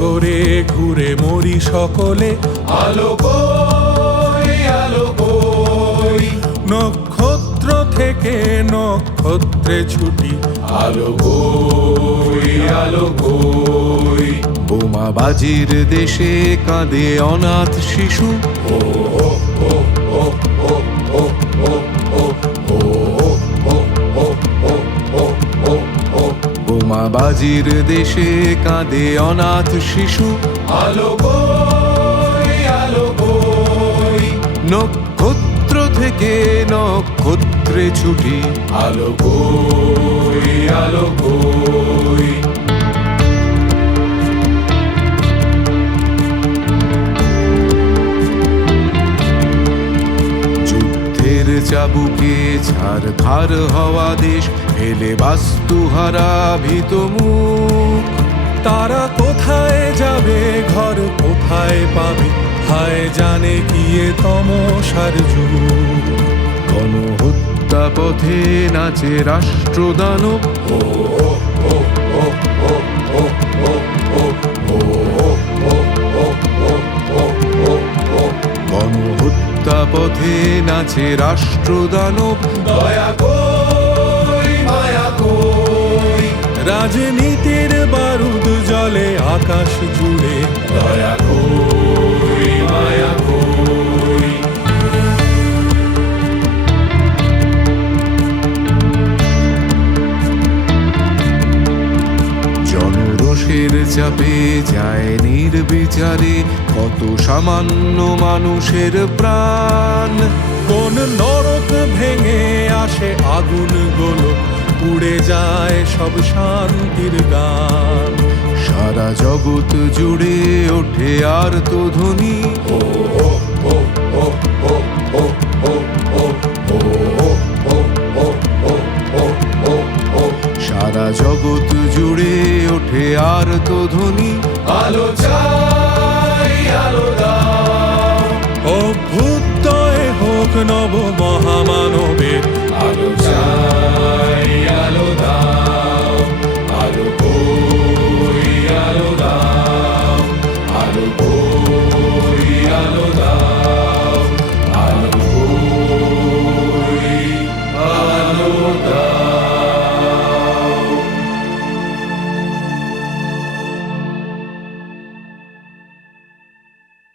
করে ঘুরে মরি সকলে। আলো কই, আলো কই, নক্ষত্র থেকে নক্ষত্রে ছুটি। আলো কই, আলো কই। বোমাবাজির দেশে কাঁদে অনাথ শিশু। ও ও ও ও ও ও ও ও ও ও ও ও ও ও। বোমাবাজির দেশে কাঁদে অনাথ শিশু। আলো কই, আলো কই, নক্ষত্র থেকে নক্ষত্রে ছুটি। আলো কই, আলো কই। যুদ্ধের চাবুকে ছারখার হওয়া দেশ ফেলে বাস্তুহারা ভীত মুখ। তারা কোথায় যাবে, ঘর কোথায় পাবে, হায় জানে কি এ তমসার যুগ। গণহত্যা পথে নাচে রাষ্ট্রদানব। ও ও ও ও ও ও ও ও ও ও ও ও ও। গণহত্যা পথে নাচে রাষ্ট্রদানব। দয়া কই, মায়া কই, রাজনীতির বারুদ জ্বলে আকাশ জুড়ে। দয়া কই, মায়া কই। জনরোষের চাপে যায় নির্বিচারে কত সামান্য মানুষের প্রাণ। কোন নরক ভেঙে আসে আগুন গোলক, উড়ে যায় সব শান্তির গান। সারা জগৎ জুড়ে ওঠে আর্তধ্বনি। ও ও ও ও ও ও ও ও ও ও ও ও ও ও। সারা জগৎ জুড়ে ওঠে আর্তধ্বনি। আলো চাই, আলো দাও, অভ্যুদয় হোক নব মহামানবের। আলো চাই, আলো